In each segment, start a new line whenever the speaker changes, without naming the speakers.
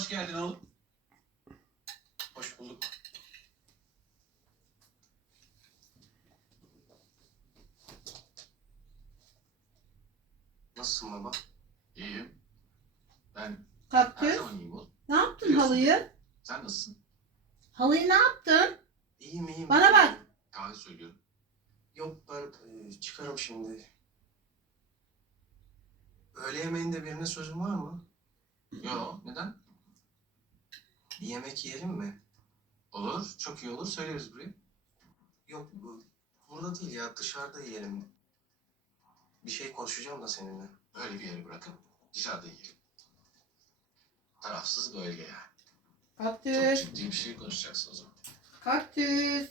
Hoş geldin oğlum.
Hoş bulduk. Nasılsın baba?
İyiyim. Ben her
Kaktüs.
zaman iyiyim oğlum.
Ne yaptın
Biliyorsun.
halıyı?
Sen nasılsın?
Halıyı ne yaptın?
İyiyim.
Bana bak.
Kahve söylüyorum.
Yok ben çıkarım şimdi. Öğle yemeğinde birine sözün var mı?
Yo, neden?
Bir yemek yiyelim mi?
Olur, çok iyi olur. Söyleriz buraya.
Yok burada değil ya dışarıda yiyelim. Bir şey konuşacağım da seninle.
Öyle bir yere bırakıp dışarıda yiyelim. Tarafsız bölge yani. Çok
Kaktüs.
ciddi bir şey konuşacaksın o zaman.
Kaktüs.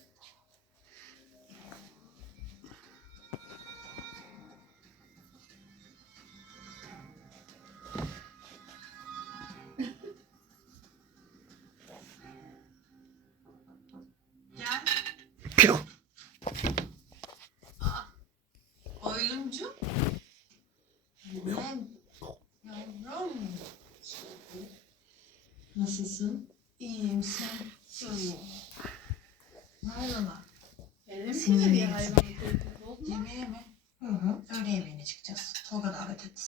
Gel. Oylumcu. Yavrum. Nasılsın? İyiyim sen. Hayrola?
Sinirli hayvan.
Yemeğe mi? Hı. Öğle yemeğine çıkacağız. Tolga davet etti